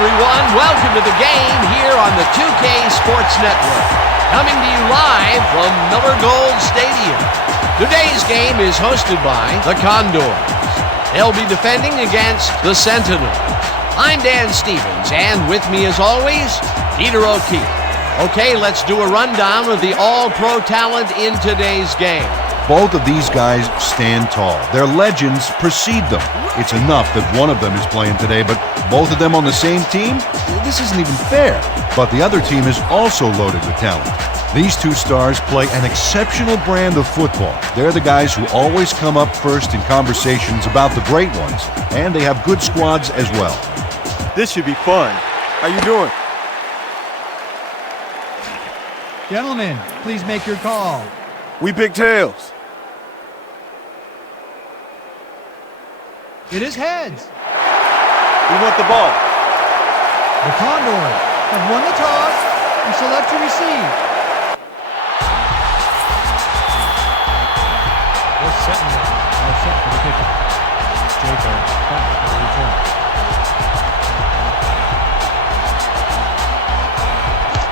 everyone. Welcome to the game here on the 2K Sports Network. Coming to you live from Miller Gold Stadium. Today's game is hosted by the Condors. They'll be defending against the Sentinels. I'm Dan Stevens, and with me as always, Peter O'Keefe. Okay, let's do a rundown of the all-pro talent in today's game. Both of these guys stand tall. Their legends precede them. It's enough that one of them is playing today, but both of them on the same team? This isn't even fair. But the other team is also loaded with talent. These two stars play an exceptional brand of football. They're the guys who always come up first in conversations about the great ones, and they have good squads as well. This should be fun. How you doing? Gentlemen, please make your call. We big tails. It is heads. We want the ball. The Condors have won the toss and select to receive. The Sentinels are set for the kickoff. Jacobs back for the return.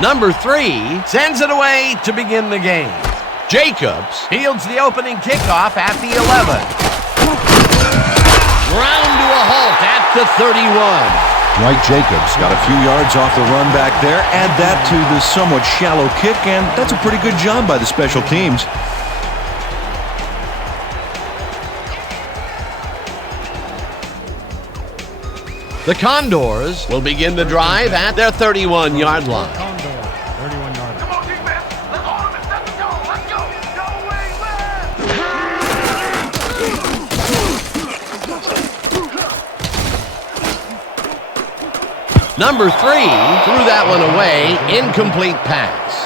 Number 3 sends it away to begin the game. Jacobs fields the opening kickoff at the 11. Ground to a halt at the 31. Dwight Jacobs got a few yards off the run back there. Add that to the somewhat shallow kick, and that's a pretty good job by the special teams. The Condors will begin the drive at their 31-yard line. Condors, 31-yard line. Come on, defense. Let's hold him and set the goal. Let's go. Go away, left. Number 3 threw that one away. Incomplete pass.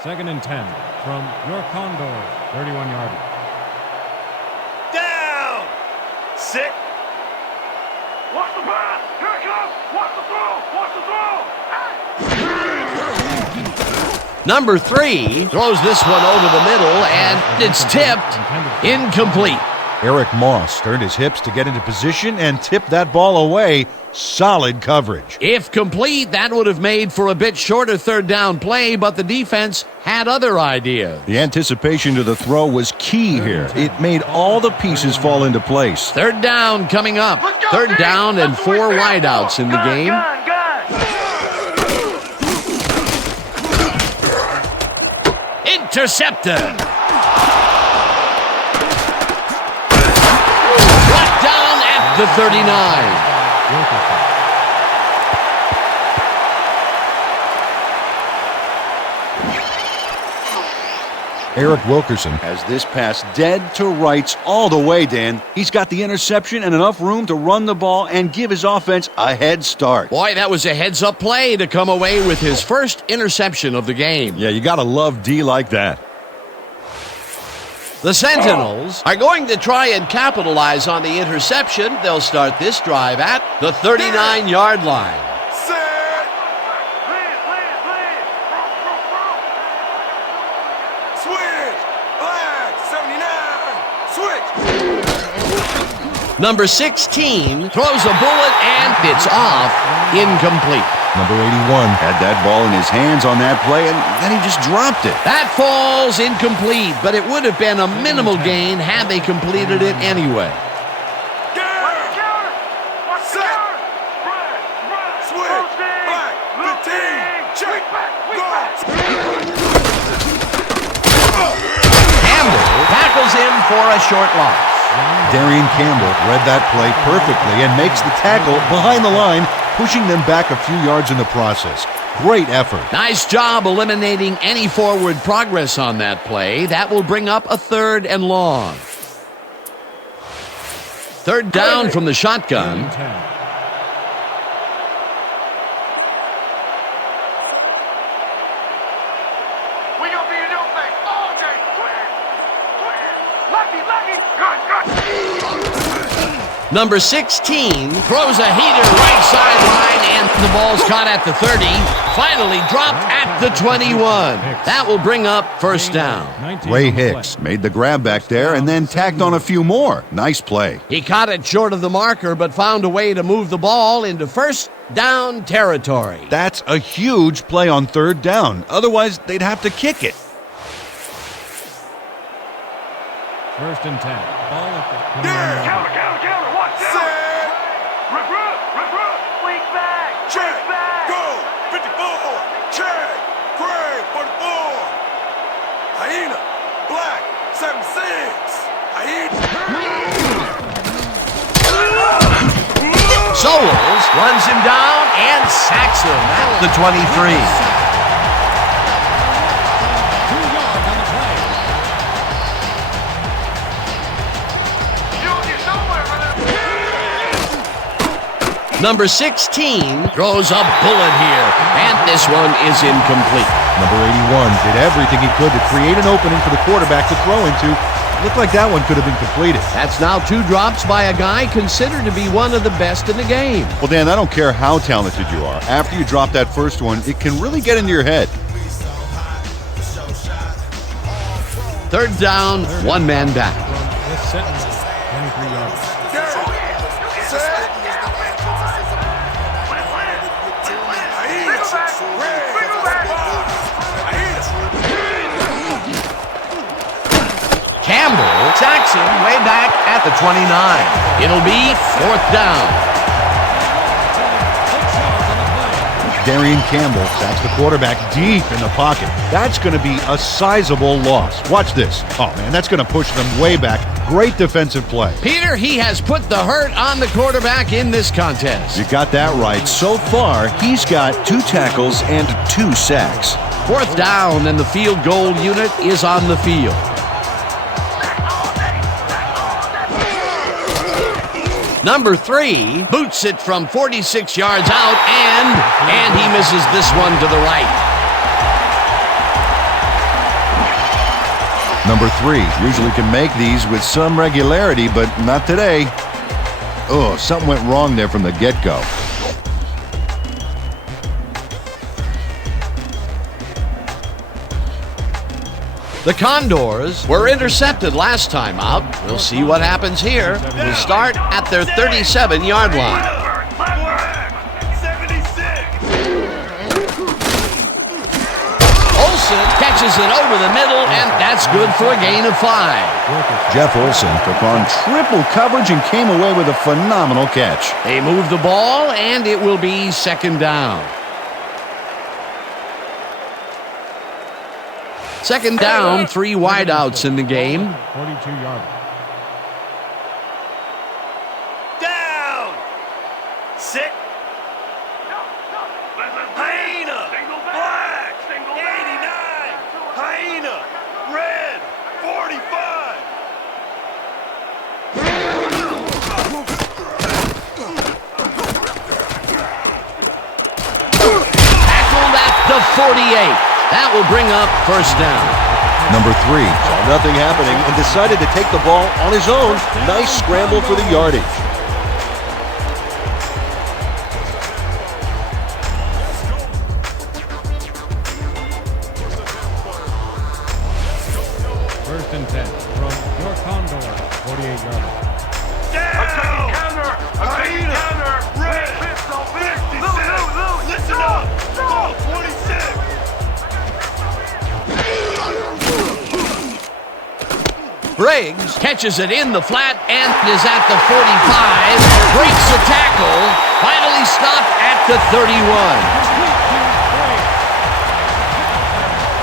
Second and 10 from your Condors, 31-yard line. Down. Sit. Watch the pass. Here it comes. Watch the throw. Watch the throw. Number 3 throws this one over the middle, and it's tipped. Incomplete. Eric Moss turned his hips to get into position and tipped that ball away. Solid coverage. If complete, that would have made for a bit shorter third down play, but the defense had other ideas. The anticipation to the throw was key here. It made all the pieces fall into place. Third down coming up. Let's go, Third team. down and That's what 4 we stand wideouts for. in the game. Intercepted. Brought down at the 39. Eric Wilkerson has this pass dead to rights all the way, Dan. He's got the interception and enough room to run the ball and give his offense a head start. Boy, that was a heads-up play to come away with his first interception of the game. Yeah, you gotta love D like that. The Sentinels are going to try and capitalize on the interception. They'll start this drive at the 39-yard line. Set. Switch. Flag. 79. Switch. Number 16 throws a bullet and it's off. Incomplete. Number 81 had that ball in his hands on that play, and then he just dropped it. That falls incomplete, but it would have been a minimal gain had they completed it anyway. Set. Switch. Flag. 15. Check. Go. Campbell tackles him for a short loss. Darian Campbell read that play perfectly and makes the tackle behind the line, pushing them back a few yards in the process. Great effort. Nice job eliminating any forward progress on that play. That will bring up a 3rd and long. Third down from the shotgun. We gonna be in your face all day. Clear. Lucky. Good. Number 16 throws a heater right sideline, and the ball's caught at the 30. Finally dropped at the 21. That will bring up first down. Ray Hicks made the grab back there and then tacked on a few more. Nice play. He caught it short of the marker, but found a way to move the ball into first down territory. That's a huge play on third down. Otherwise, they'd have to kick it. First and 10. Ball at the Counter, counter, counter. Watch out. Set. Regroup. Wing back. Check. Wing back. Go. 54. Check. Gray. 44. Hyena. Black. 7-6. Hyena. Souls runs him down and sacks him at the 23. 2 yards on the play. Number 16 throws a bullet here, and this one is incomplete. Number 81 did everything he could to create an opening for the quarterback to throw into. Looked like that one could have been completed. That's now 2 drops by a guy considered to be one of the best in the game. Well, Dan, I don't care how talented you are. After you drop that first one, it can really get into your head. Third down, 1 man back. With Sentinels, 23 yards. Set. Hyena. Ray. 45. Hyena. Campbell sacks him way back at the 29. It'll be 4th down. 6 yards on the play. Darian Campbell sacks the quarterback deep in the pocket. That's going to be a sizable loss. Watch this. Oh, man, that's going to push them way back. Great defensive play. Peter, he has put the hurt on the quarterback in this contest. You got that right. So far, he's got 2 tackles and 2 sacks. 4th down, and the field goal unit is on the field. Number 3 boots it from 46 yards out, and he misses this one to the right. Number 3 usually can make these with some regularity, but not today. Oh, something went wrong there from the get-go. The Condors were intercepted last time out. We'll see what happens here. We'll start at their 37-yard line. 76. Olsen catches it over the middle, and that's good for a gain of 5. Jeff Olson took on triple coverage and came away with a phenomenal catch. They move the ball, and it will be 2nd down. 2nd down, 3 wideouts in the game. 42-yard. Down. 6. Hyena. Black. 89. Hyena. Red. 45. Tackled at the 48. That will bring up first down. Number 3 saw nothing happening and decided to take the ball on his own. Nice scramble for the yardage. First and 10 from your Condors, 48-yard line. Down. Counter. Hyena. Red. 56. Listen up. Ball 26. Briggs catches it in the flat and is at the 45. Breaks the tackle. Finally stopped at the 31.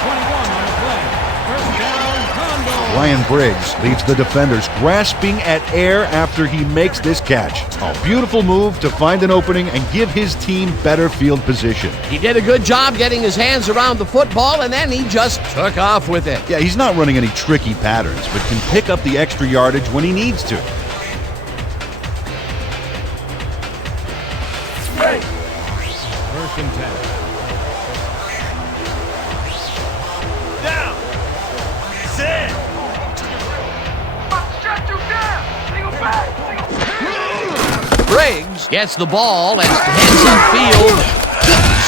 21 on the play. First down, Condors. Ryan Briggs leaves the defenders grasping at air after he makes this catch. A beautiful move to find an opening and give his team better field position. He did a good job getting his hands around the football, and then he just took off with it. Yeah, he's not running any tricky patterns, but can pick up the extra yardage when he needs to. First and 10. Down. Set. Stretch you down. Single back. Briggs gets the ball and heads upfield.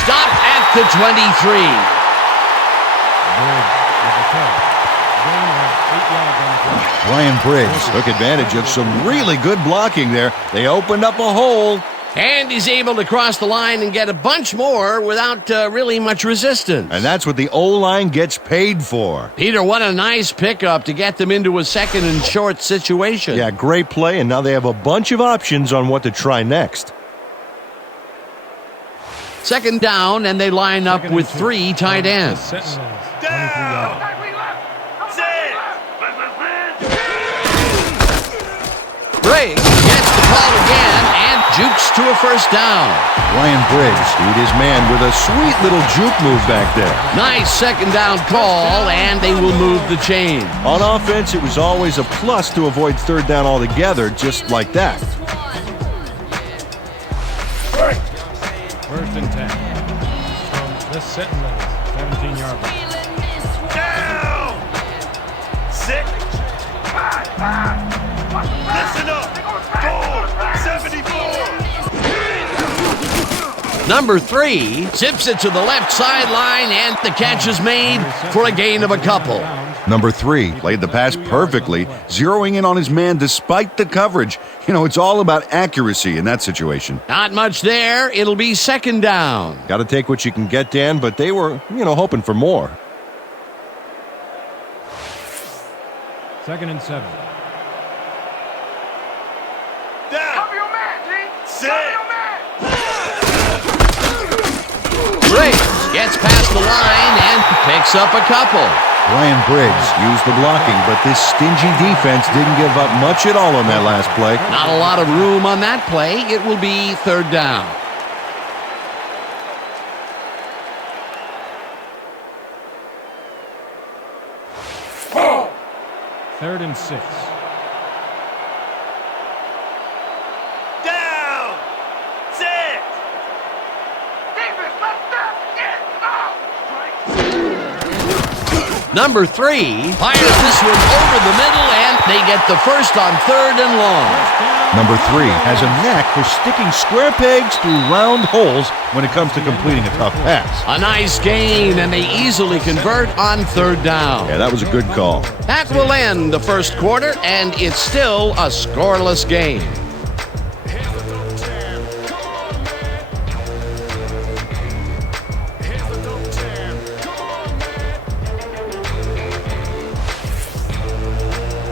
Stopped at the 23. Ryan Briggs took advantage of some really good blocking there. They opened up a hole. And he's able to cross the line and get a bunch more without really much resistance. And that's what the O-line gets paid for. Peter, what a nice pickup to get them into a second and short situation. Yeah, great play, and now they have a bunch of options on what to try next. Second down, and they line up with 3 tight ends. Sentinels. Down. Briggs gets the call again and jukes to a first down. Ryan Briggs beat his man with a sweet little juke move back there. Nice second down call, and they will move the chain. On offense, it was always a plus to avoid third down altogether, just like that. First and 10. From the Sentinels. 17-yard line. Down. 6. 5. Listen up. Goal. 74. Number 3 zips it to the left sideline, and the catch is made for a gain of a couple. Number 3 played the pass perfectly, zeroing in on his man despite the coverage. You know, it's all about accuracy in that situation. Not much there. It'll be second down. Got to take what you can get, Dan, but they were, hoping for more. Second and 7. Down. Cover your man, G. 6. Cover your man. Briggs gets past the line and picks up a couple. Ryan Briggs used the blocking, but this stingy defense didn't give up much at all on that last play. Not a lot of room on that play. It will be third down. Third and 6. Down. 6. Defense, let's step. Get out. Number 3 fires this one over the middle, and they get the first on third and long. Number 3 has a knack for sticking square pegs through round holes when it comes to completing a tough pass. A nice gain, and they easily convert on third down. Yeah, that was a good call. That will end the first quarter, and it's still a scoreless game.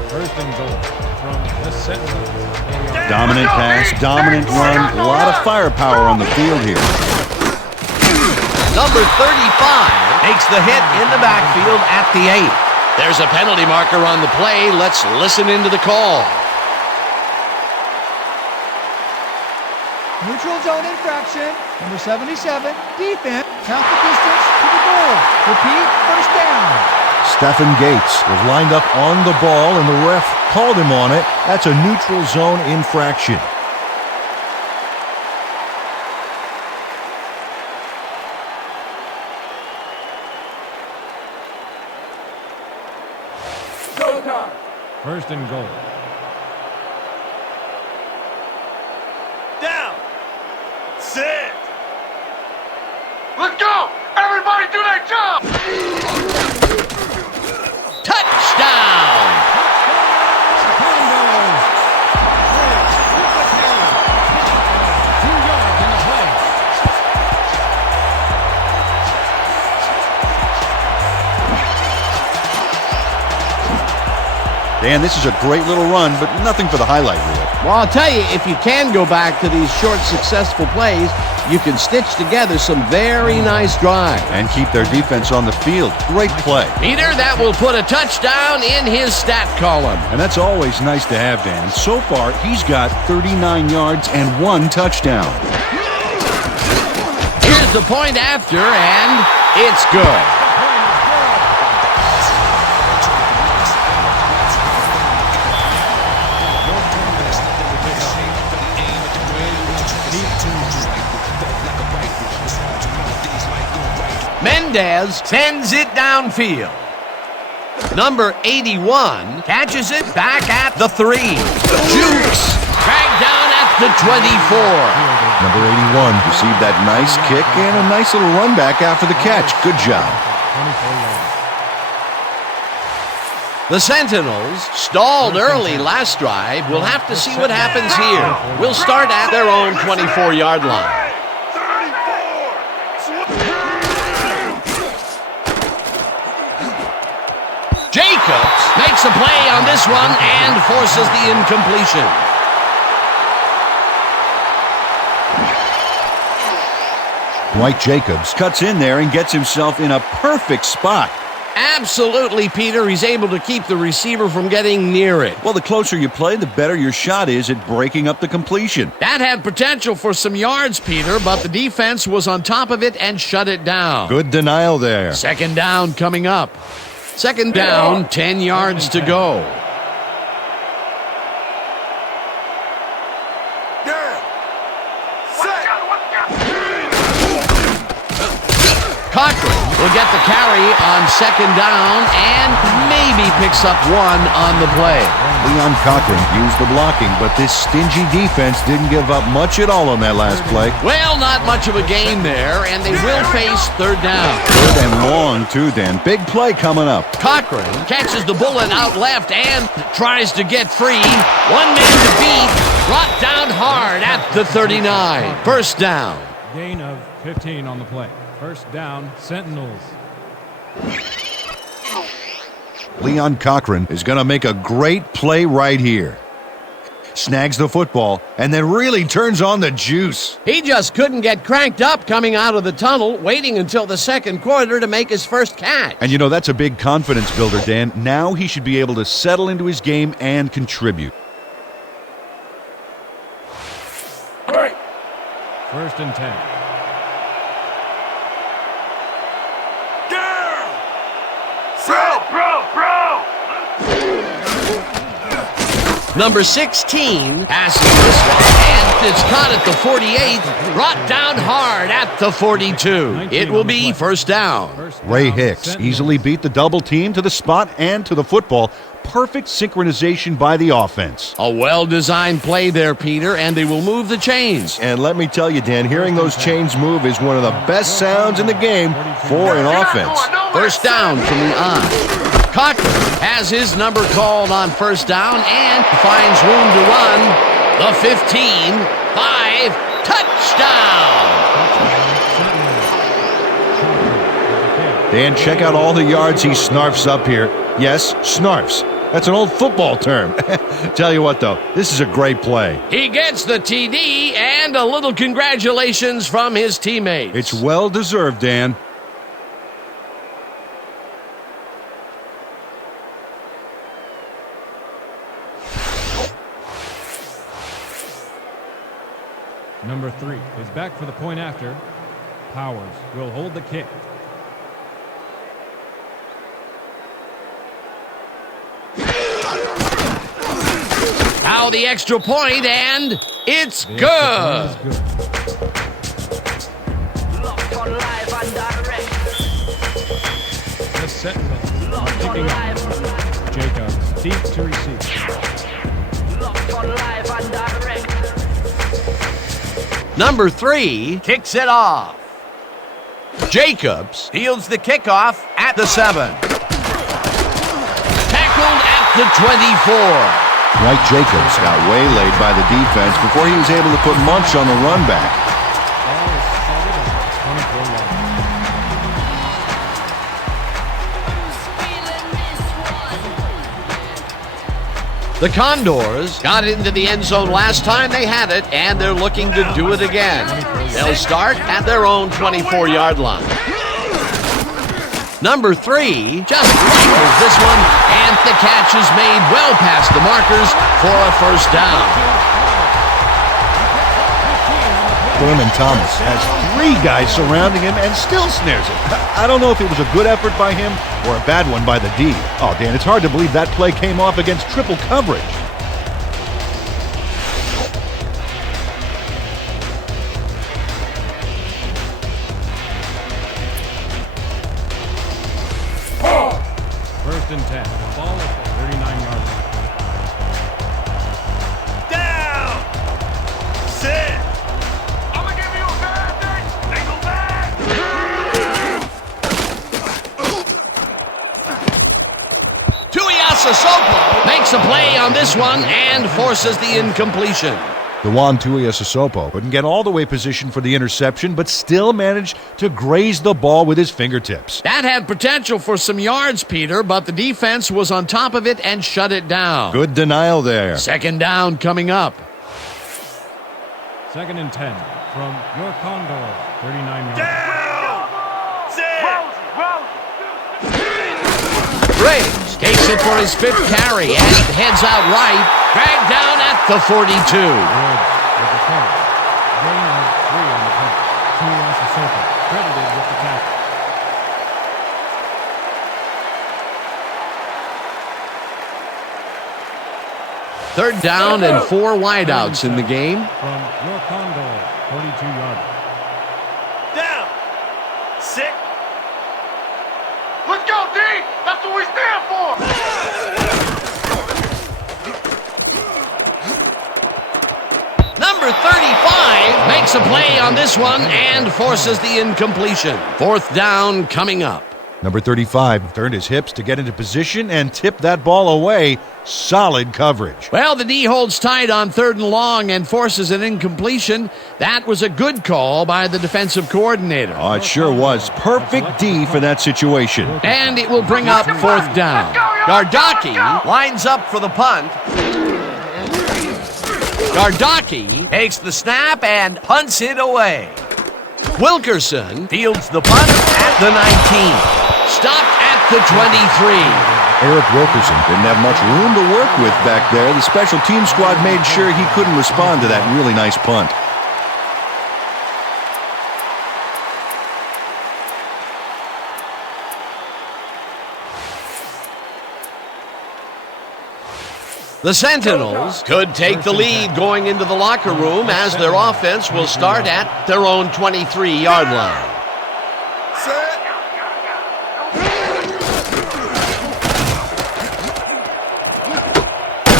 First and goal from the Sentinels. Dominant pass, dominant run, a lot of firepower on the field here. Number 35 takes the hit in the backfield at the 8. There's a penalty marker on the play. Let's listen into the call. Neutral zone infraction. Number 77, defense, half the distance to the goal. Repeat, first down. Stephen Gates was lined up on the ball, and the ref called him on it. That's a neutral zone infraction. First and goal. Down. 6. Let's go. Everybody do their job. Touchdown! Condors. 2 yards in the play. Dan, this is a great little run, but nothing for the highlight reel. Well, I'll tell you, if you can go back to these short, successful plays, you can stitch together some very nice drives. And keep their defense on the field. Great play. Peter, that will put a touchdown in his stat column. And that's always nice to have, Dan. So far, he's got 39 yards and 1 touchdown. Here's the point after, and it's good. Mendez sends it downfield. Number 81 catches it back at the 3. Jukes dragged down at the 24. Number 81 received that nice kick and a nice little run back after the catch. Good job. 24 yards. The Sentinels stalled early last drive. We'll have to see what happens here. We'll start at their own 24-yard line. 34. Jacobs makes a play on this one and forces the incompletion. Dwight Jacobs cuts in there and gets himself in a perfect spot. Absolutely, Peter. He's able to keep the receiver from getting near it. Well, the closer you play, the better your shot is at breaking up the completion. That had potential for some yards, Peter, but the defense was on top of it and shut it down. Good denial there. Second down coming up. Second down, 10 yards to go. Cochran will get the carry on second down and maybe picks up one on the play. Leon Cochran used the blocking, but this stingy defense didn't give up much at all on that last play. Well, not much of a gain there, and they will face third down. Good and long, too, Dan. Big play coming up. Cochran catches the bullet out left and tries to get free. One man to beat, brought down hard at the 39. First down. Gain of 15 on the play. First down, Sentinels. Leon Cochran is going to make a great play right here. Snags the football and then really turns on the juice. He just couldn't get cranked up coming out of the tunnel, waiting until the second quarter to make his first catch. And you know, that's a big confidence builder, Dan. Now he should be able to settle into his game and contribute. First and 10. Bro! Number 16 passes this one, and it's caught at the 48, brought down hard at the 42. It will be first down. Ray Hicks easily beat the double team to the spot and to the football. Perfect synchronization by the offense. A well-designed play there, Peter, and they will move the chains. And let me tell you, Dan, hearing those chains move is one of the best sounds in the game for an offense. First down from the on. Cochran has his number called on first down and finds room to run. The 15, 5, touchdown! Dan, check out all the yards he snarfs up here. Yes, snarfs. That's an old football term. Tell you what, though, this is a great play. He gets the TD and a little congratulations from his teammates. It's well-deserved, Dan. Number 3 is back for the point after. Powers will hold the kick. Now the extra point, and it's good. The Sentinels picking up. Jacobs deep to receive. Number 3 kicks it off. Jacobs fields the kickoff at the 7. Tackled at the 24. Dwight Jacobs got waylaid by the defense before he was able to put Munch on the run back. The Condors got into the end zone last time they had it, and they're looking to do it again. They'll start at their own 24-yard line. Number 3 just rifles this one, and the catch is made well past the markers for a first down. Thurman Thomas has 3 guys surrounding him and still snares it. I don't know if it was a good effort by him or a bad one by the D. Oh, Dan, it's hard to believe that play came off against triple coverage. First and 10. Ball at the 39-yard line. makes a play on this one and forces the incompletion. The Juan Tuiasosopo couldn't get all the way positioned for the interception, but still managed to graze the ball with his fingertips. That had potential for some yards, Peter, but the defense was on top of it and shut it down. Good denial there. Second down coming up. 2nd and 10 from your Condors, 39 yards. Graves takes it for his 5th carry and heads out right, dragged down at the 42. Woods with the punt. Gain of 3 on the punt. Tuiasosopo credited with the tackle. Third down and 4 wideouts in the game. From your Condors, 42 yards. Down. 6. Let's go, D! That's what we stand for! Number 35 makes a play on this one and forces the incompletion. 4th down coming up. Number 35 turned his hips to get into position and tipped that ball away. Solid coverage. Well, the D holds tight on 3rd and long and forces an incompletion. That was a good call by the defensive coordinator. Oh, it sure was. Perfect D for that situation. And it will bring up 4th down. Gardaki lines up for the punt. Gardaki takes the snap and punts it away. Wilkerson fields the punt at the 19. Stopped at the 23. Eric Wilkerson didn't have much room to work with back there. The special team squad made sure he couldn't respond to that really nice punt. The Sentinels could take the lead going into the locker room as their offense will start at their own 23-yard line.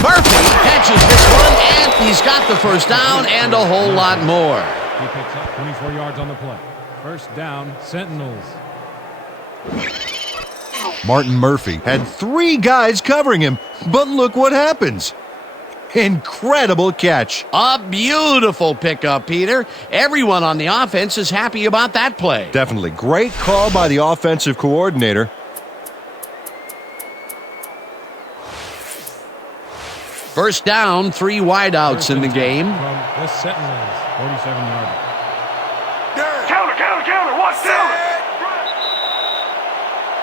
Murphy catches this one, and he's got the first down and a whole lot more. He picks up 24 yards on the play. 1st down, Sentinels. Martin Murphy had 3 guys covering him, but look what happens. Incredible catch. A beautiful pickup, Peter. Everyone on the offense is happy about that play. Definitely great call by the offensive coordinator. First down, 3 wideouts in the game. From the Sentinels, 47 yards. Counter, watch counter!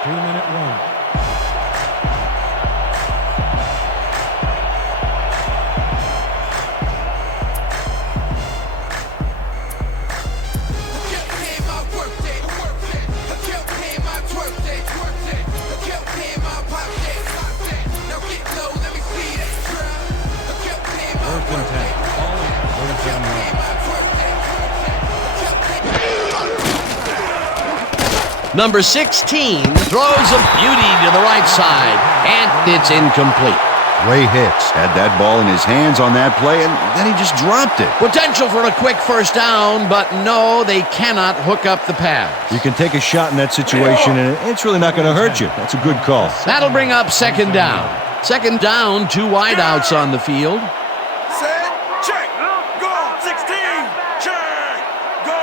2-minute run. Number 16 throws a beauty to the right side, and it's incomplete. Ray Hicks had that ball in his hands on that play, and then he just dropped it. Potential for a quick first down, but no, they cannot hook up the pass. You can take a shot in that situation, and it's really not going to hurt you. That's a good call. That'll bring up 2nd down. 2nd down, 2 wideouts on the field. Set, check, go, 16, check, go.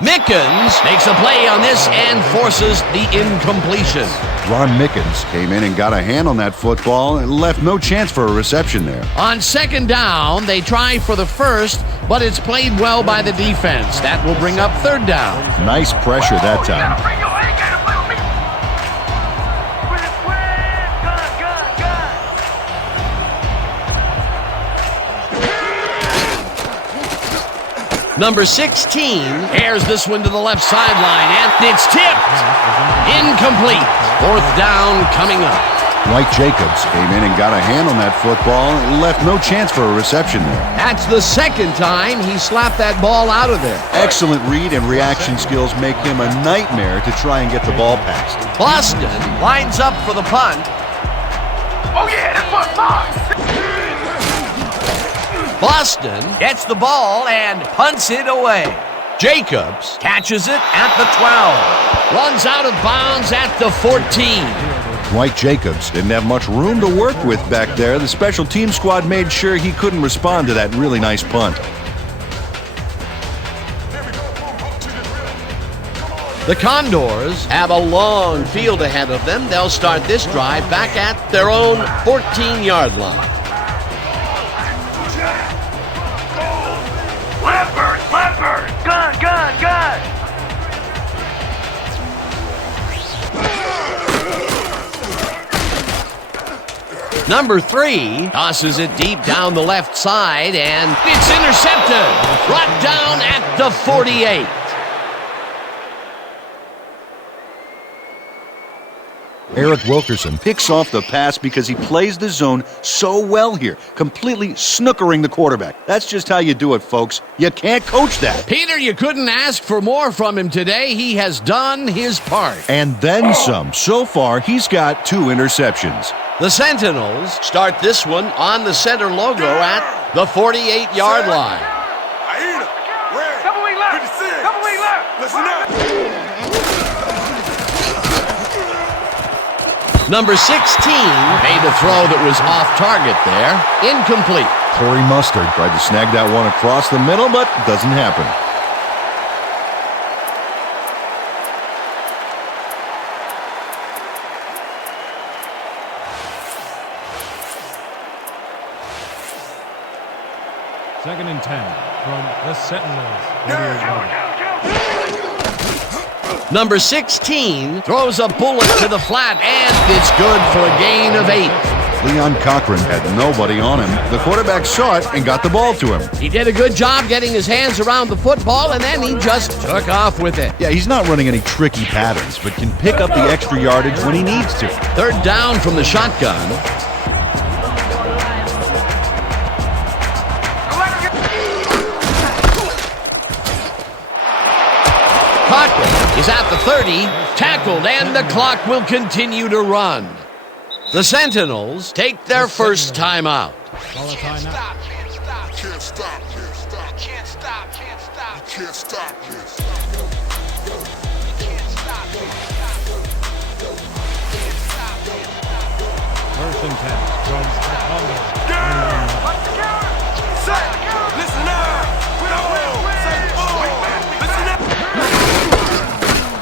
Mickens makes a play on this and forces the incompletion. Ron Mickens came in and got a hand on that football and left no chance for a reception there. On 2nd down, they try for the first, but it's played well by the defense. That will bring up 3rd down. Nice pressure that time. Bring your A game to play with me! Number 16 airs this one to the left sideline, and it's tipped. Incomplete. 4th down coming up. Mike Jacobs came in and got a hand on that football and left no chance for a reception there. That's the 2nd time he slapped that ball out of there. Excellent read and reaction skills make him a nightmare to try and get the ball past. Boston lines up for the punt. Oh yeah, this one's mine! Boston gets the ball and punts it away. Jacobs catches it at the 12. Runs out of bounds at the 14. Dwight Jacobs didn't have much room to work with back there. The special team squad made sure he couldn't respond to that really nice punt. The Condors have a long field ahead of them. They'll start this drive back at their own 14-yard line. Blackbird! Gun! Number 3 tosses it deep down the left side, and it's intercepted. Brought down at the 48. Eric Wilkerson picks off the pass because he plays the zone so well here, completely snookering the quarterback. That's just how you do it, folks. You can't coach that. Peter, you couldn't ask for more from him today. He has done his part. And then some. So far, he's got 2 interceptions. The Sentinels start this one on the center logo at the 48-yard line. Double wing left! Listen up! Number 16 made a throw that was off target there. Incomplete. Corey Mustard tried to snag that one across the middle, but it doesn't happen. Second and 10 from the Sentinels. 48 yards. Number 16 throws a bullet to the flat, and it's good for a gain of 8. Leon Cochran had nobody on him. The quarterback saw it and got the ball to him. He did a good job getting his hands around the football, and then he just took off with it. Yeah, he's not running any tricky patterns, but can pick up the extra yardage when he needs to. Third down from the shotgun. Cochran is at the 30, tackled, and the clock will continue to run. The Sentinels take their first timeout. Call a timeout. Can't stop this. First and 10 from the Condors. Listen up!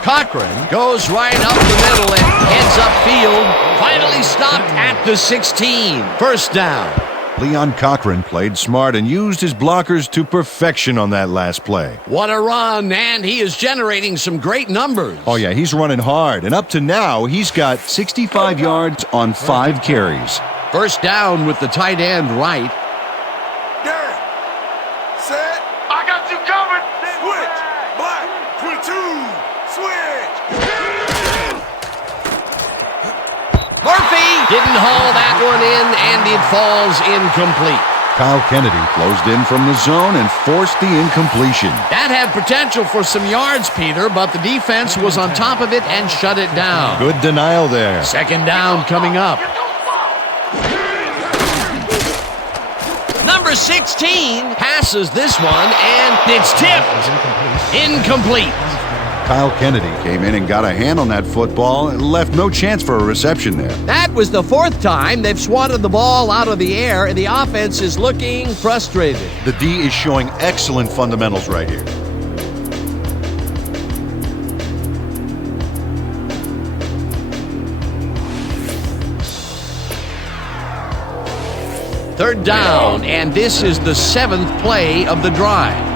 Cochran goes right up the middle and heads upfield. Finally stopped at the 16. First down. Leon Cochran played smart and used his blockers to perfection on that last play. What a run, and he is generating some great numbers. Oh, yeah, he's running hard, and up to now, he's got 65 yards on 5 carries. First down with the tight end right. Garrett! Set! I got you covered! Switch! Black! 22! Switch! Murphy didn't haul that one in, and it falls incomplete. Kyle Kennedy closed in from the zone and forced the incompletion. That had potential for some yards, Peter, but the defense was on top of it and shut it down. Good denial there. Second down coming up. Number 16 passes this one, and it's tipped. Incomplete. Kyle Kennedy came in and got a hand on that football and left no chance for a reception there. That was the 4th time they've swatted the ball out of the air, and the offense is looking frustrated. The D is showing excellent fundamentals right here. Third down, and this is the 7th play of the drive.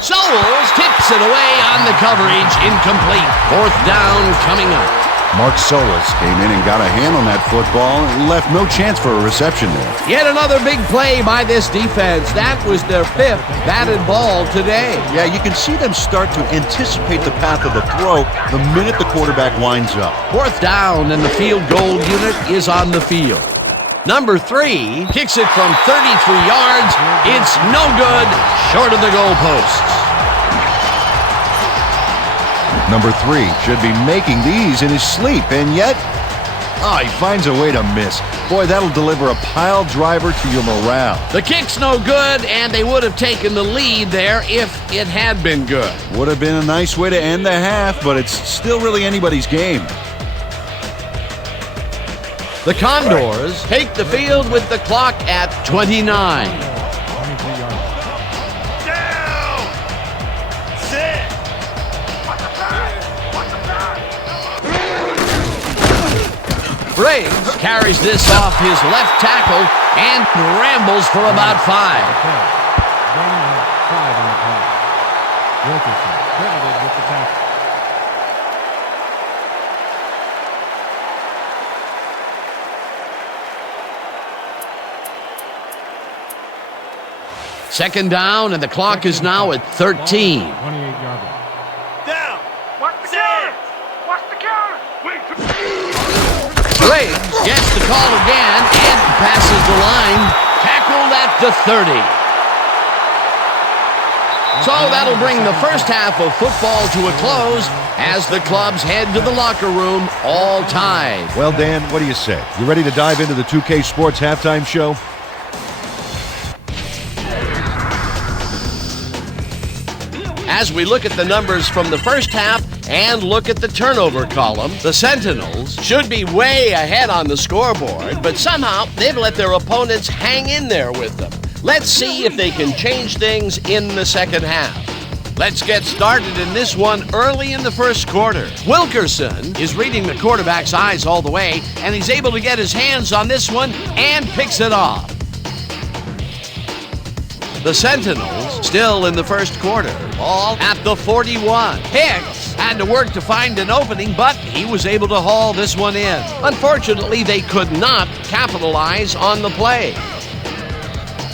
Sowles tips it away on the coverage, incomplete. 4th down coming up. Mark Solis came in and got a hand on that football and left no chance for a reception there. Yet another big play by this defense. That was their 5th batted ball today. Yeah, you can see them start to anticipate the path of the throw the minute the quarterback winds up. 4th down, and the field goal unit is on the field. Number 3 kicks it from 33 yards. It's no good, short of the goalposts. Number 3 should be making these in his sleep, and yet Oh, he finds a way to miss. Boy, that'll deliver a pile driver to your morale. The kick's no good, and they would have taken the lead there if it had been good. Would have been a nice way to end the half, but it's still really anybody's game. The Condors take the field with the clock at 29. 23 yards. Down! Sit! Briggs carries this off his left tackle and rambles for about 5. Gain of 5 on the play. Wilkerson credited with the tackle. Second down, and the clock is now at 13. 28-yarder. Down! Watch the counter! Watch the counter! Wait! Briggs gets the call again and passes the line. Tackled at the 30. So that'll bring the first half of football to a close as the clubs head to the locker room, all tied. Well, Dan, what do you say? You ready to dive into the 2K Sports halftime show? As we look at the numbers from the first half and look at the turnover column, the Sentinels should be way ahead on the scoreboard, but somehow they've let their opponents hang in there with them. Let's see if they can change things in the second half. Let's get started in this one early in the first quarter. Wilkerson is reading the quarterback's eyes all the way, and he's able to get his hands on this one and picks it off. The Sentinels still in the first quarter. Ball at the 41. Hicks had to work to find an opening, but he was able to haul this one in. Unfortunately, they could not capitalize on the play.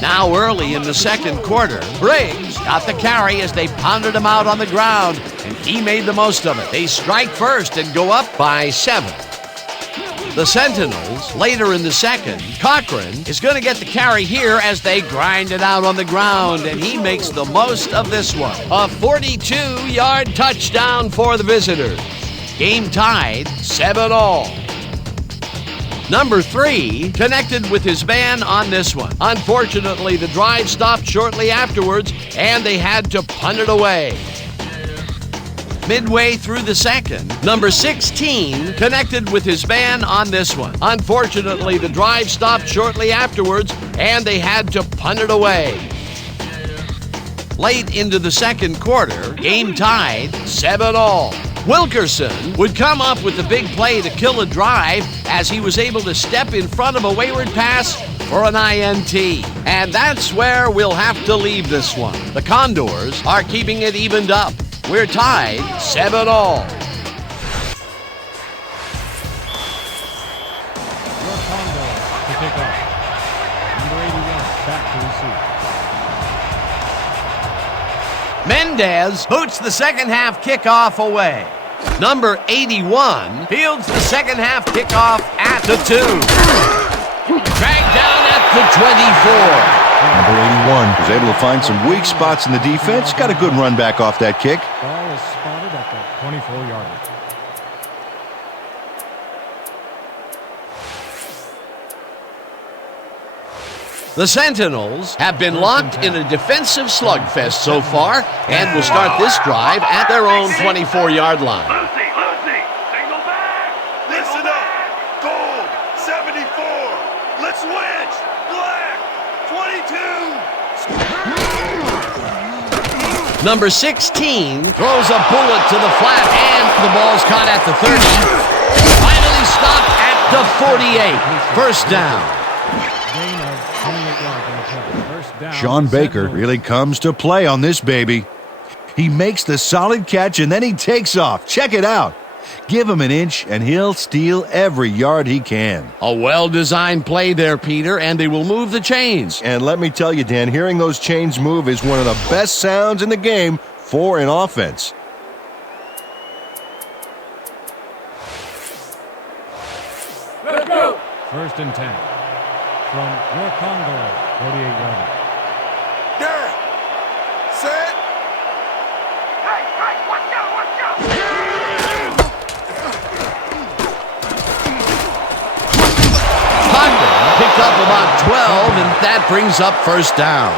Now early in the second quarter, Briggs got the carry as they pounded him out on the ground, and he made the most of it. They strike first and go up by 7. The Sentinels, later in the second, Cochran is going to get the carry here as they grind it out on the ground, and he makes the most of this one. A 42-yard touchdown for the visitors. Game tied, 7-all. Number 3 connected with his man on this one. Unfortunately, the drive stopped shortly afterwards, and they had to punt it away. Midway through the second, number 16 connected with his man on this one. Unfortunately, the drive stopped shortly afterwards, and they had to punt it away. Late into the second quarter, game tied, 7-all. Wilkerson would come up with the big play to kill a drive as he was able to step in front of a wayward pass for an INT. And that's where we'll have to leave this one. The Condors are keeping it evened up. We're tied, 7-all. Your Condors to kick off. Number 81 back to receive. Mendez boots the second half kickoff away. Number 81 fields the second half kickoff at the 2. Dragged down at the 24. Number 81 was able to find some weak spots in the defense. Got a good run back off that kick. Ball is spotted at the 24-yarder. The Sentinels have been locked in a defensive slugfest so far and will start this drive at their own 24-yard line. Lucy! Single back! Listen up! Gold! 74! Let's wedge! Black! 22! Number 16 throws a bullet to the flat, and the ball's caught at the 30. Finally stopped at the 48. First down. Gain of 28 yards on the play. First down. Sean Baker Sentinels. really comes to play on this baby. He makes the solid catch and then he takes off. Check it out. Give him an inch and he'll steal every yard he can. A well-designed play there, Peter, and they will move the chains. And let me tell you, Dan, hearing those chains move is one of the best sounds in the game for an offense. Let's go. First and 10. From your Condors, 48-yarder. Derek! Set! Hey! Watch out! picked up about 12, and that brings up first down.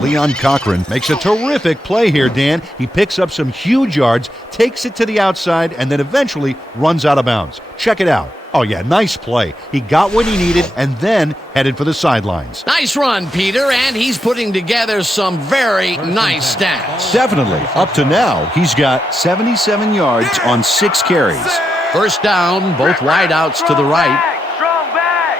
Leon Cochran makes a terrific play here, Dan. He picks up some huge yards, takes it to the outside, and then eventually runs out of bounds. Check it out. Oh, yeah, nice play. He got what he needed and then headed for the sidelines. Nice run, Peter, and he's putting together some very nice stats. Definitely. Up to now, he's got 77 yards on 6 carries. First down, both wideouts to the right. Strong back.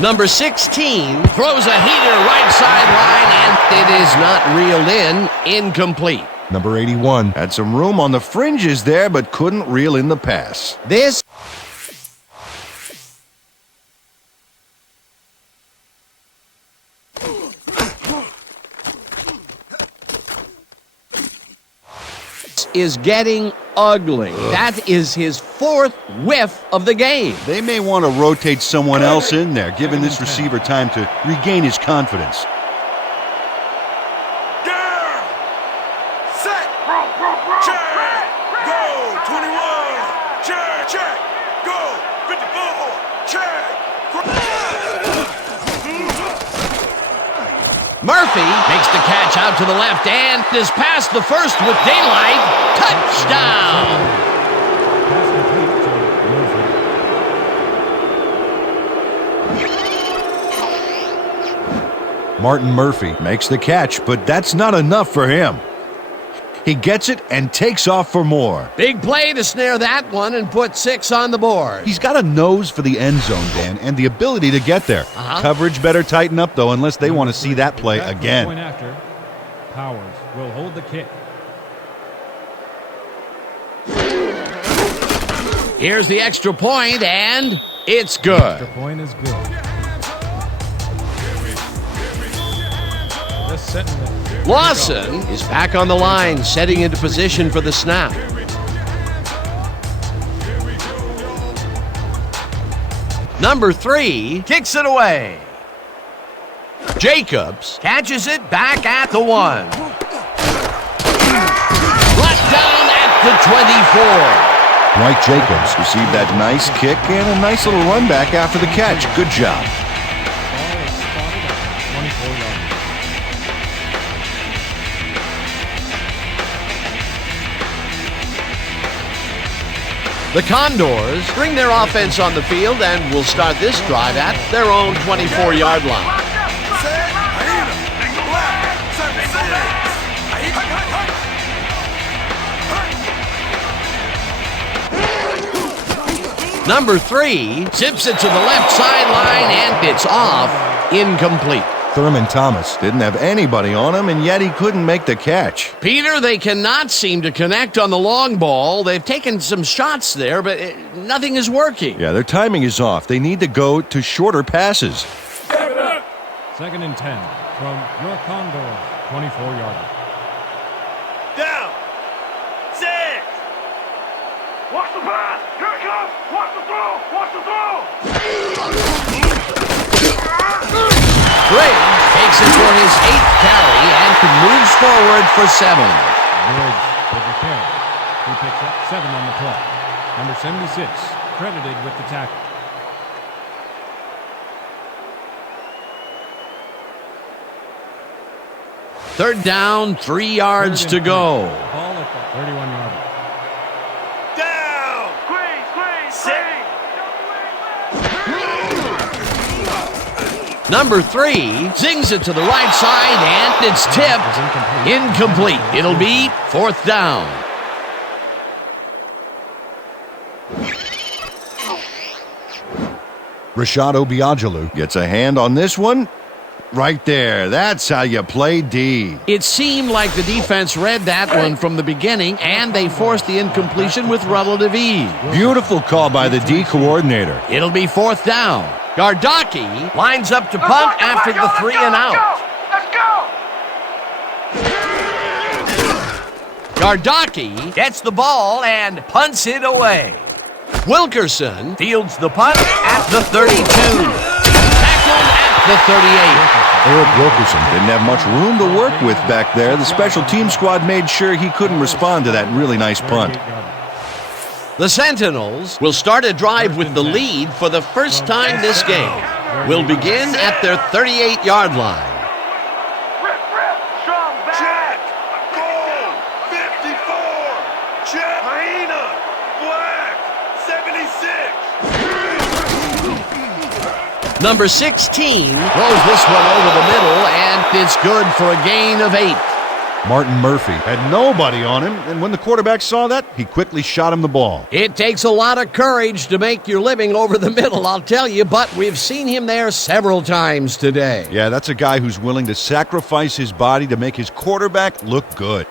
Number 16 throws a heater right sideline, and it is not reeled in. Incomplete. Number 81 had some room on the fringes there, but couldn't reel in the pass. This is getting ugly. That is his 4th whiff of the game. They may want to rotate someone else in there, giving this receiver time to regain his confidence. Down. Set. Check. Go. 21. Check. Check. Go. 54. Check. Murphy makes the catch out to the left and is past the first with daylight. Touchdown! Pass complete to Murphy. Martin Murphy makes the catch, but that's not enough for him. He gets it and takes off for more. Big play to snare that one and put 6 on the board. He's got a nose for the end zone, Dan, and the ability to get there. Coverage better tighten up, though, unless they want to see that play Back for the again. point after. Powers will hold the kick. Here's the extra point, and it's Extra good. point is good. The Sentinels. Lawson is back on the line, setting into position for the snap. Number 3 kicks it away. Jacobs catches it back at the 1. Brought down at the 24. Dwight Jacobs received that nice kick and a nice little run back after the catch. Good job. Ball is spotted at the 24 yard line. The Condors bring their offense on the field and will start this drive at their own 24-yard line. Set. Hyena. Black. 7-6. Number 3 zips it to the left sideline, and it's off. Incomplete. Thurman Thomas didn't have anybody on him, and yet he couldn't make the catch. Peter, they cannot seem to connect on the long ball. They've taken some shots there, but nothing is working. Yeah, their timing is off. They need to go to shorter passes. 2nd and 10 from your Condors, 24-yard line. Down. Set. Watch the pass. Here it comes. Watch the throw. Watch the throw. Briggs takes it for his 8th carry and moves forward for 7. Briggs with the carry. He picks up 7 on the play. Number 76 credited with the tackle. Third down, 3 yards to go. Ball at the 31-yard line. Down. Squeeze. Set. Number 3 zings it to the right side, and it's tipped. Incomplete. It'll be 4th down. Rashad Obiajalu gets a hand on this one. Right there. That's how you play D. It seemed like the defense read that one from the beginning, and they forced the incompletion with relative ease. Beautiful call by the D coordinator. It'll be 4th down. Gardocki lines up to punt after the 3 and out. Let's go. Gardocki gets the ball and punts it away. Wilkerson fields the punt at the 32. Tackled at the 38. Eric Wilkerson didn't have much room to work with back there. The special team squad made sure he couldn't respond to that really nice punt. The Sentinels will start a drive with the lead for the first time this game. Will begin at their 38-yard line. Rip, strong back. Check. Gold. 54. Check. Hyena. Black. 76. Number 16 throws this one over the middle, and it's good for a gain of 8. Martin Murphy had nobody on him, and when the quarterback saw that, he quickly shot him the ball. It takes a lot of courage to make your living over the middle, I'll tell you, but we've seen him there several times today. Yeah, that's a guy who's willing to sacrifice his body to make his quarterback look good.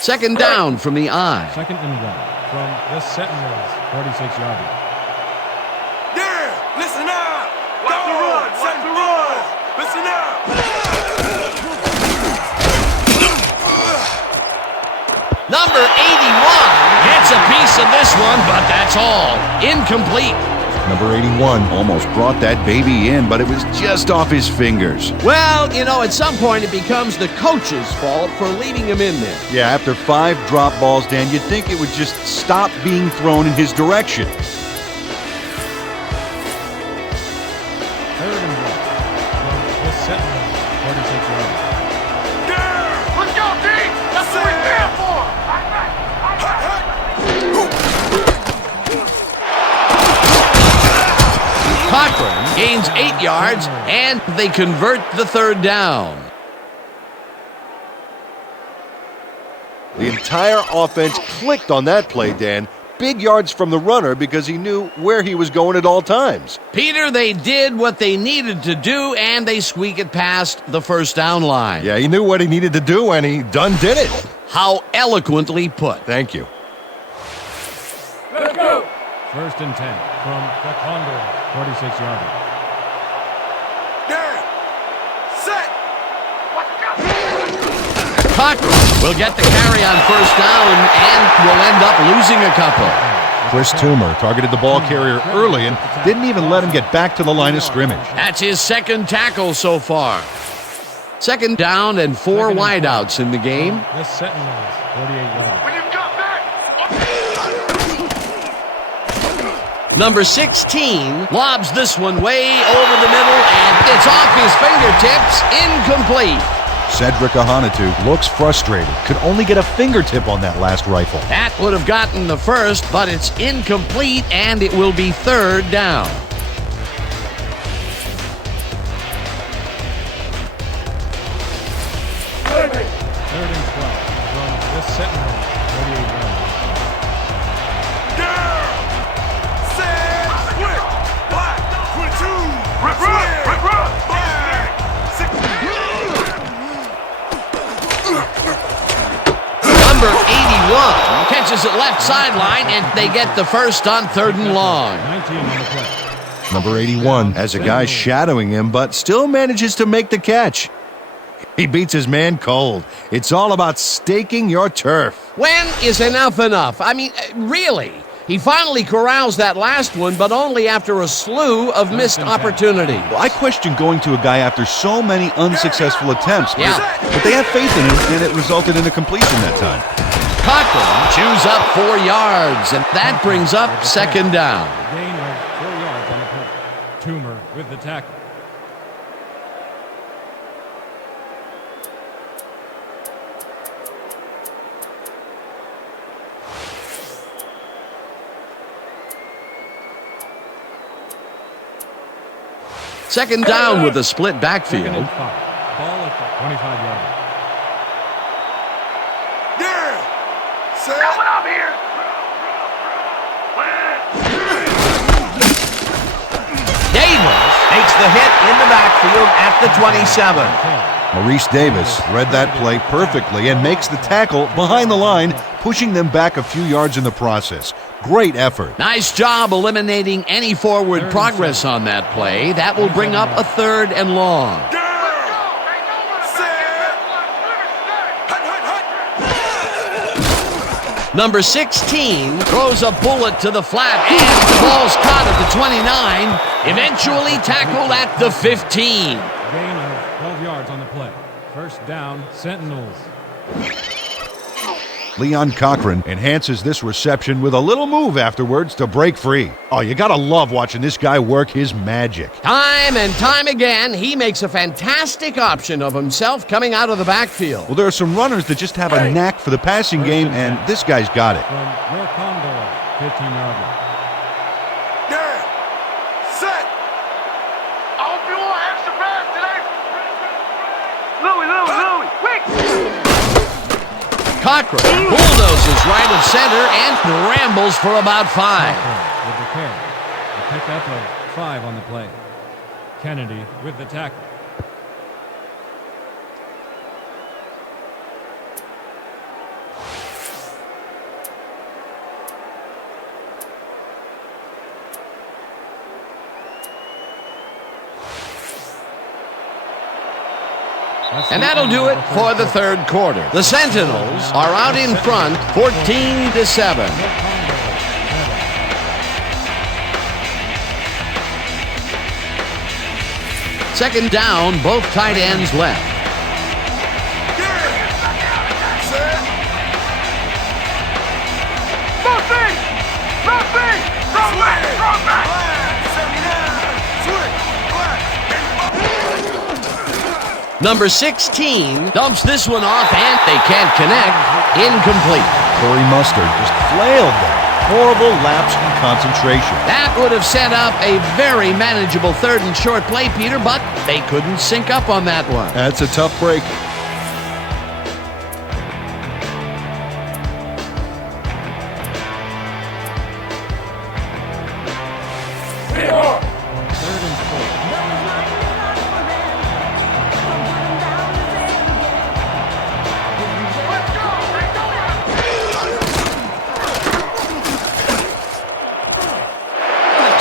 Second down from the I. Second and 1 from the Sentinels, 46-yard line. Yeah. Listen up. Watch the run. Watch the run. Listen up. Number 81 gets a piece of this one, but that's all. Incomplete. Number 81 almost brought that baby in, but it was just off his fingers. Well, you know, at some point it becomes the coach's fault for leaving him in there. Yeah, after 5 drop balls, Dan, you'd think it would just stop being thrown in his direction. Third and 1 from the Sentinels, 46-yard line. Yeah. Let's go, D. That's what we're here for. Cochran gains 8 yards, and they convert the third down. The entire offense clicked on that play, Dan. Big yards from the runner because he knew where he was going at all times. Peter, they did what they needed to do, and they squeak it past the first down line. Yeah, he knew what he needed to do, and he done did it. How eloquently put. Thank you. Let's go. First and 10 from the Condors, 46-yard line. Yeah. Set. Cochran will get the carry on first down and will end up losing a couple. Chris Toomer targeted the ball carrier early and didn't even let him get back to the line of scrimmage. That's his second tackle so far. Second down and 4 wideouts in the game. The Sentinels, 48-yard line. When you got back. Number 16 lobs this one way over the middle, and it's off his fingertips, incomplete. Cedric Ahanitu looks frustrated. Could only get a fingertip on that last rifle. That would have gotten the first, but it's incomplete, and it will be third down. Third and 12 from the Sentinels, 48-yard line. Yeah. Set. Quick. Black. 22. Rip, Black. 6. Number 81 catches it left sideline, and they get the first on third and long. 19 on the play. Number 81 has a guy shadowing him, but still manages to make the catch. He beats his man cold. It's all about staking your turf. When is enough enough? I mean, really? He finally corrals that last one, but only after a slew of missed opportunities. Well, I question going to a guy after so many unsuccessful attempts, Yeah. but they have faith in him, and it resulted in a completion that time. Cochran chews up 4 yards, and that brings up second down. Gain of 4 yards on the play. Toomer with the tackle. Second down with a split backfield. Second and 5. Ball at the 25-yard line. Yeah. Set. Coming up here. Davis makes the hit in the backfield at the 27. Maurice Davis read that play perfectly and makes the tackle behind the line, pushing them back a few yards in the process. Great effort. Nice job eliminating any forward progress on that play. That will bring up a third and long. Number 16 throws a bullet to the flat, and the ball's caught at the 29, eventually tackled at the 15. Gain of 12 yards on the play. First down, Sentinels. Leon Cochran enhances this reception with a little move afterwards to break free. Oh, you gotta love watching this guy work his magic. Time and time again, he makes a fantastic option of himself coming out of the backfield. Well, there are some runners that just have a knack for the passing game, and this guy's got it. From your Condors, 15-yard line. Garrett. Set. I hope you all have some rest today. Louie, quick! Cochran bulldozes right of center and rambles for about 5. With the carry. A pickup of 5 on the play. Kennedy with the tackle. And that'll do it for the third quarter. The Sentinels are out in front, 14-7. Second down, both tight ends left. Garrett. Set. Nothing! Throw back! Black. 79. Switch. Black. Number 16 dumps this one off, and they can't connect. Incomplete. Corey Mustard just flailed there. Horrible lapse in concentration. That would have set up a very manageable third and short play, Peter, but they couldn't sync up on that one. That's a tough break. Third and 4.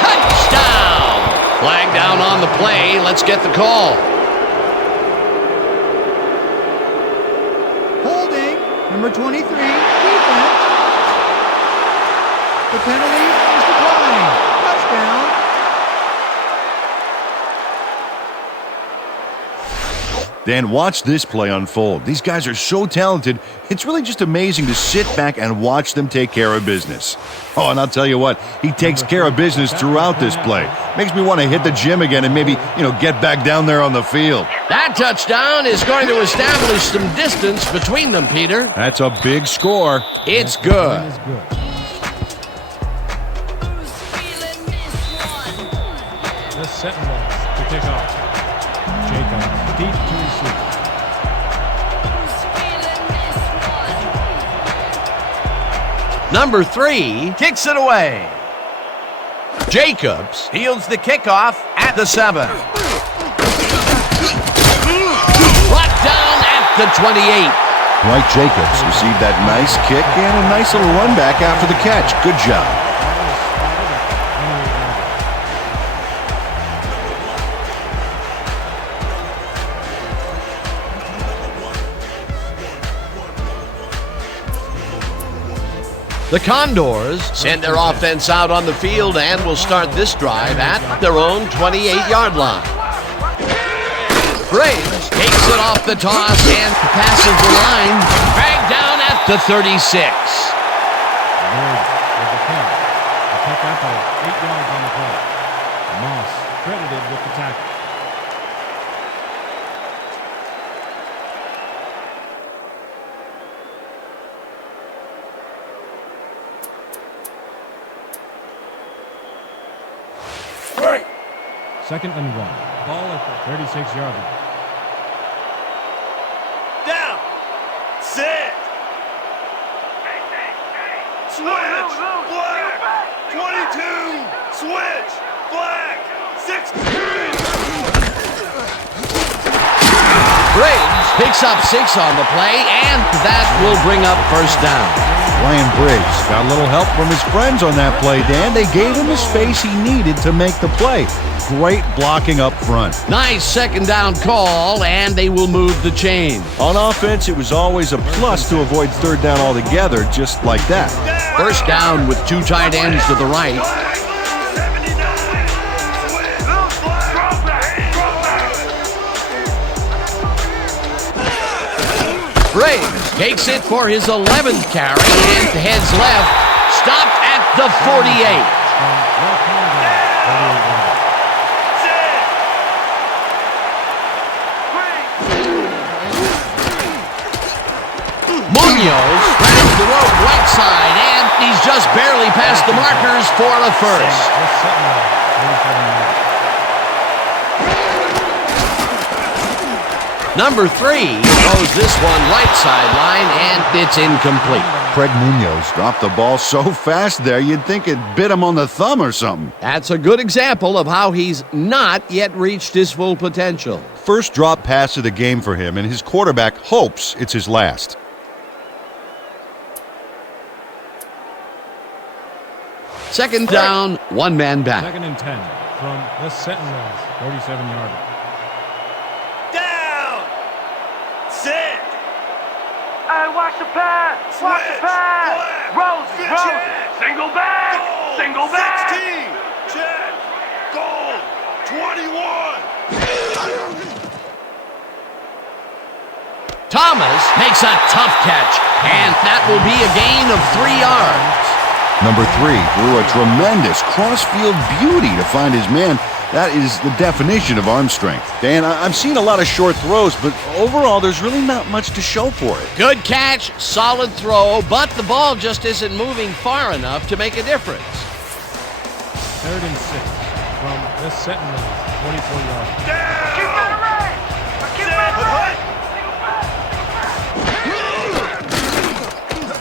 Touchdown! Flag down on the play. Let's get the call. Holding, number 23, defense. The penalty is declined. Touchdown. Dan, watch this play unfold. These guys are so talented, it's really just amazing to sit back and watch them take care of business. Oh, and I'll tell you what, he takes care of business throughout this play. Makes me want to hit the gym again and maybe, get back down there on the field. That touchdown is going to establish some distance between them, Peter. That's a big score. It's That good. is good. The Sentinels to kick off. Jacobs deep to receive. Number 3 kicks it away. Jacobs fields the kickoff at the 7. Brought down at the 28. Dwight Jacobs received that nice kick and a nice little run back after the catch. Good job. The Condors send their offense out on the field and will start this drive at their own 28-yard line. Graves takes it off the toss and passes the line. Dragged down at the 36. Bird with the catch. A pickup of 8 yards on the play. Moss credited with the tackle. Second and 1. Ball at the 36-yard line. Down. Set. Switch. Black. 22. Switch. Black. 6. Graves picks up 6 on the play, and that will bring up first down. Ryan Briggs got a little help from his friends on that play, Dan. They gave him the space he needed to make the play. Great blocking up front. Nice second down call, and they will move the chain. On offense, it was always a plus to avoid third down altogether, just like that. First down with 2 tight ends to the right. 79. Switch. Black. Briggs takes it for his 11th carry and heads left. Stopped at the 48. Munoz spreads the rope right side, and he's just barely past the markers for a first. Number 3 throws this one right sideline, and it's incomplete. Craig Munoz dropped the ball so fast there, you'd think it bit him on the thumb or something. That's a good example of how he's not yet reached his full potential. First drop pass of the game for him, and his quarterback hopes it's his last. Second down, one man back. 2nd and 10 from the Sentinels, 47-yard. Down. Sit. Hey, watch the pass. Watch the Switch. pass. Black. Rose, Fit Rose. check. Single back. Goal. Single back. 16. Check. Goal. 21. Thomas makes a tough catch, and that will be a gain of 3 yards. Number 3 threw a tremendous cross-field beauty to find his man. That is the definition of arm strength. Dan, I've seen a lot of short throws, but overall, there's really not much to show for it. Good catch, solid throw, but the ball just isn't moving far enough to make a difference. 3rd and 6 from the Sentinels, 44-yard. Down. Keep that array. Keep that array.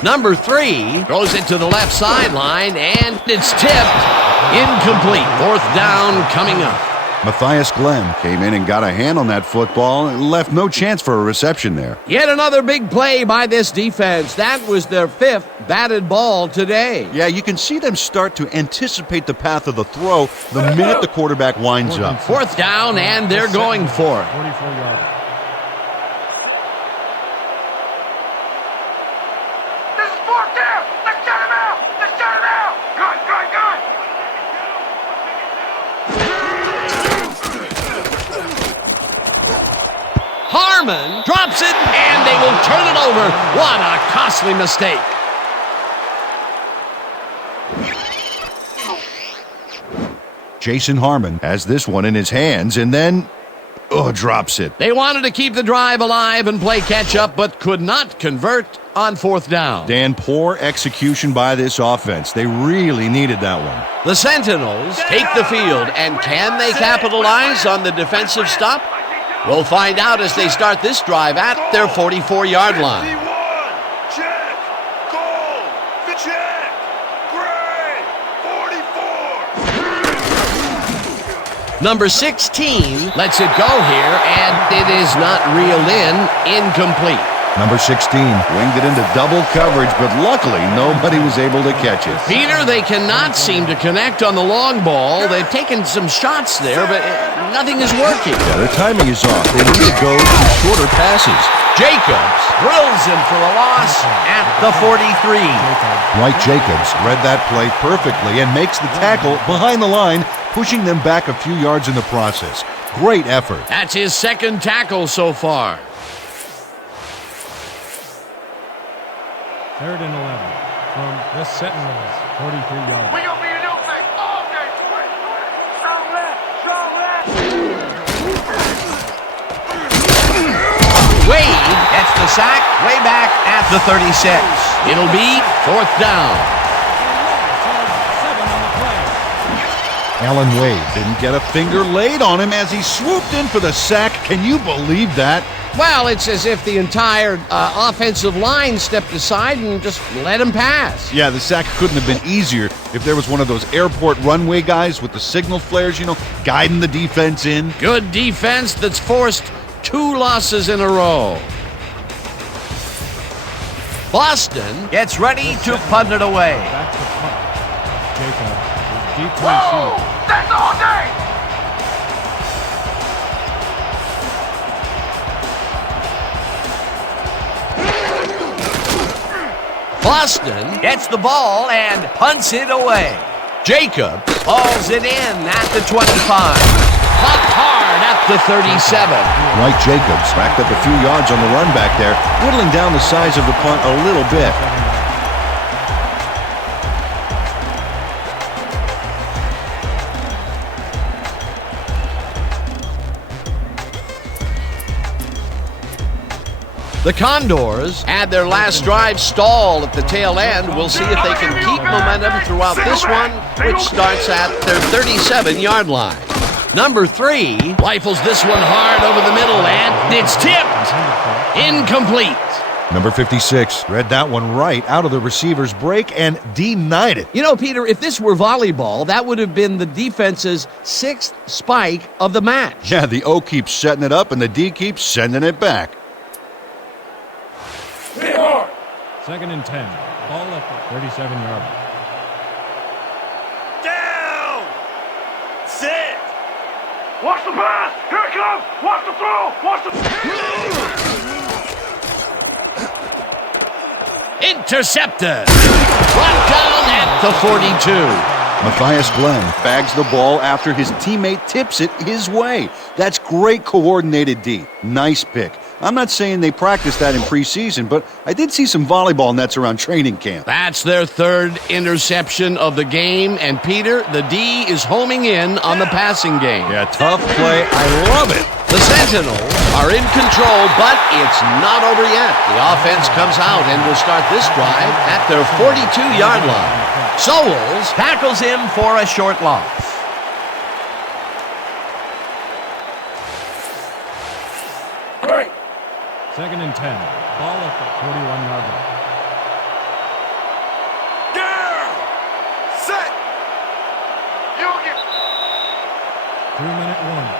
Number 3 throws it to the left sideline, and it's tipped. Incomplete. 4th down coming up. Matthias Glenn came in and got a hand on that football and left no chance for a reception there. Yet another big play by this defense. That was their 5th batted ball today. Yeah, you can see them start to anticipate the path of the throw the minute the quarterback winds up. 4th down, and they're going for it. 44-yard. This is 4th down. Let's shut him out. Let's shut him out. Good, good, good. Harmon drops it, and they will turn it over. What a costly mistake. Jason Harmon has this one in his hands and then drops it. They wanted to keep the drive alive and play catch-up, but could not convert on 4th down. Dan, poor execution by this offense. They really needed that one. The Sentinels take the field, and can they capitalize on the defensive stop? We'll find out as they start this drive at their 44-yard line. 51. Check. Goal. Check. Gray. 44. Number 16 lets it go here, and it is not reeled in. Incomplete. Number 16 winged it into double coverage, but luckily nobody was able to catch it. Peter, they cannot seem to connect on the long ball. They've taken some shots there, but nothing is working. Yeah, their timing is off. They need to go to shorter passes. Jacobs drills him for a loss at the 43. Dwight Jacobs read that play perfectly and makes the tackle behind the line, pushing them back a few yards in the process. Great effort. That's his 2nd tackle so far. 3rd and 11 from the Sentinels, 43-yard. We gonna be a new thing all day. Strong left. Strong left. Wade gets the sack way back at the 36. It'll be 4th down. 7 on the play. Alan Wade didn't get a finger laid on him as he swooped in for the sack. Can you believe that? Well, it's as if the entire offensive line stepped aside and just let him pass. Yeah, the sack couldn't have been easier if there was one of those airport runway guys with the signal flares, guiding the defense in. Good defense that's forced 2 losses in a row. Boston gets ready to punt it away. Back to punt. Jacobs is deep to Whoa! receive. That's all day. Boston gets the ball and punts it away. Jacob hauls it in at the 25. Popped hard at the 37. Mike Jacobs racked up a few yards on the run back there, whittling down the size of the punt a little bit. The Condors had their last drive stalled at the tail end. We'll see if they can keep momentum throughout this one, which starts at their 37-yard line. Number 3 rifles this one hard over the middle, and it's tipped. Incomplete. Number 56 read that one right out of the receiver's break and denied it. You know, Peter, if this were volleyball, that would have been the defense's 6th spike of the match. Yeah, the O keeps setting it up and the D keeps sending it back. 2nd and 10. Ball at the 37-yard line. Down! Sit! Watch the pass! Here it comes! Watch the throw! Watch the... Intercepted. Brought down at the 42. Matthias Glenn bags the ball after his teammate tips it his way. That's great coordinated D. Nice pick. I'm not saying they practiced that in preseason, but I did see some volleyball nets around training camp. That's their 3rd interception of the game, and Peter, the D is homing in on the passing game. Yeah, tough play. I love it. The Sentinels are in control, but it's not over yet. The offense comes out and will start this drive at their 42-yard line. Sowles tackles him for a short loss. Great! 2nd and 10. Ball at the 41-yard line. Down! Set! You get... 2-minute warning.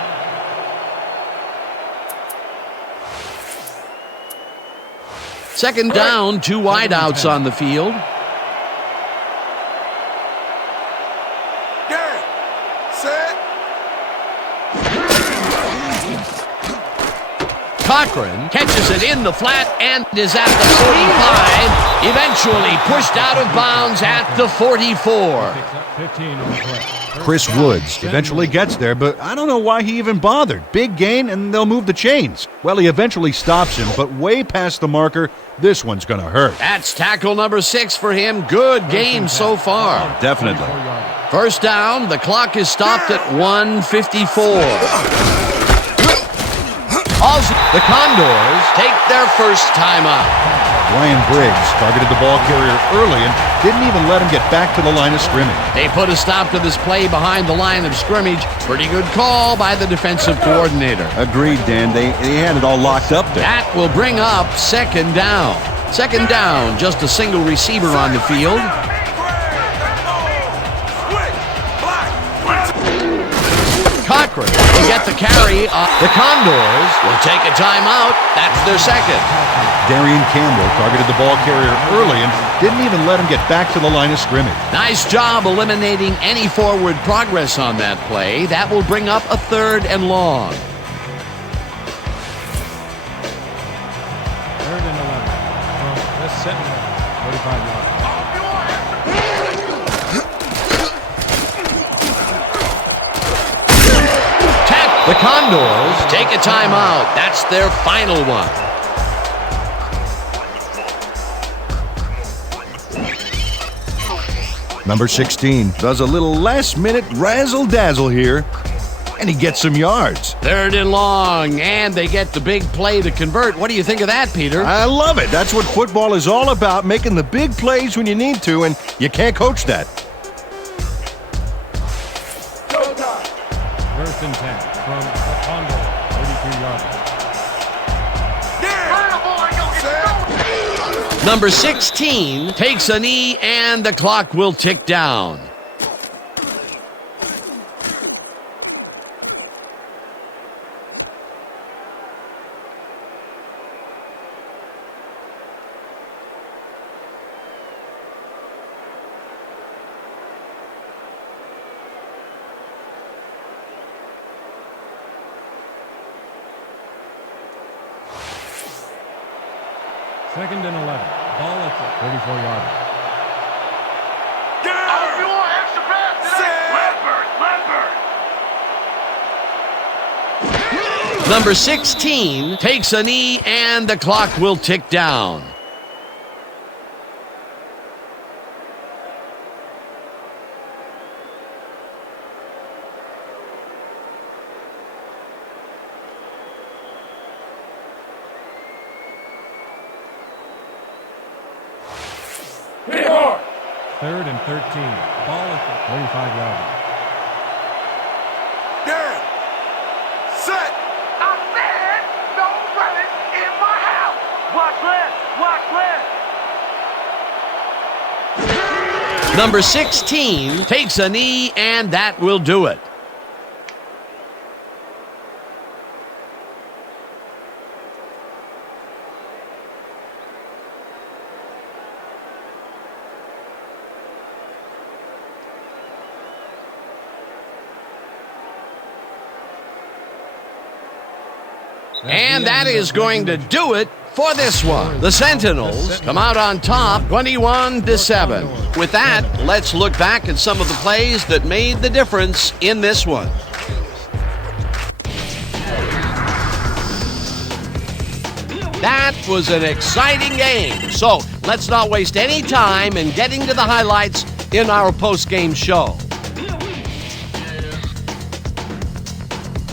Second down, 2 wideouts on the field. Down! Set! Cochran catches it in the flat and is at the 45, eventually pushed out of bounds at the 44. Picks up 15 on the play. Chris Woods eventually gets there, but I don't know why he even bothered. Big gain, and they'll move the chains. Well, he eventually stops him, but way past the marker. This one's going to hurt. That's tackle number 6 for him. Good game so far. Definitely. 44-yard line. First down, the clock is stopped at 1:54. Also, the Condors take their first timeout. Ryan Briggs targeted the ball carrier early and didn't even let him get back to the line of scrimmage. They put a stop to this play behind the line of scrimmage. Pretty good call by the defensive coordinator. Agreed, Dan. They had it all locked up there. That will bring up 2nd down. 2nd down, just a single receiver on the field. Cochran will get the carry. The Condors will take a timeout. That's their 2nd. Darian Campbell targeted the ball carrier early and didn't even let him get back to the line of scrimmage. Nice job eliminating any forward progress on that play. That will bring up a 3rd and long. 3rd and 11. From the Sentinels, 45-yard line. The Condors take a timeout. That's their final one. Number 16 does a little last-minute razzle-dazzle here, and he gets some yards. 3rd and long, and they get the big play to convert. What do you think of that, Peter? I love it. That's what football is all about, making the big plays when you need to, and you can't coach that. 1st and 10 from the Condors, 32-yard line. Number 16 takes a knee, and the clock will tick down. Second and 11. Ball at the 34-yard line. You want extra pass today? Ledford! Number 16 takes a knee, and the clock will tick down. Hit hard. 3rd and 13. Ball at the 35-yard line. Down. Set. I said no running in my house. Watch left. Watch left. Number 16 takes a knee, and that will do it. And that is going to do it for this one. The Sentinels come out on top 21-7. With that, let's look back at some of the plays that made the difference in this one. That was an exciting game. So let's not waste any time in getting to the highlights in our post-game show.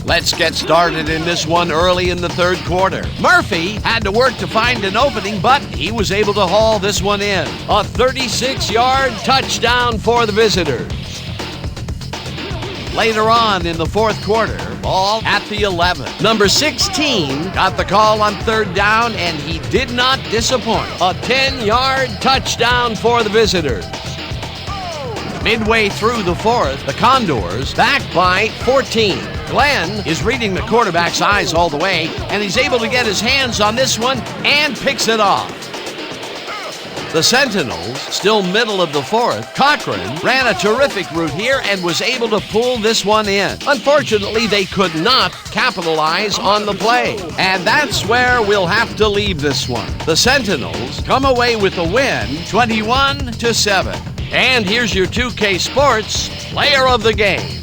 Let's get started in this one early in the third quarter. Murphy had to work to find an opening, but he was able to haul this one in. A 36-yard touchdown for the visitors. Later on in the fourth quarter, ball at the 11. Number 16 got the call on third down, and he did not disappoint. A 10-yard touchdown for the visitors. Midway through the fourth, the Condors back by 14. Glenn is reading the quarterback's eyes all the way, and he's able to get his hands on this one and picks it off. The Sentinels, still middle of the fourth, Cochran ran a terrific route here and was able to pull this one in. Unfortunately, they could not capitalize on the play, and that's where we'll have to leave this one. The Sentinels come away with a win, 21-7. And here's your 2K Sports Player of the Game.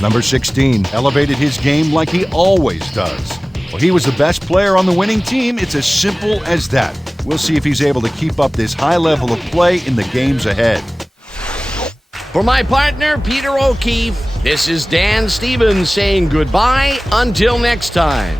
Number 16 elevated his game like he always does. Well, he was the best player on the winning team. It's as simple as that. We'll see if he's able to keep up this high level of play in the games ahead. For my partner, Peter O'Keefe, this is Dan Stevens saying goodbye until next time.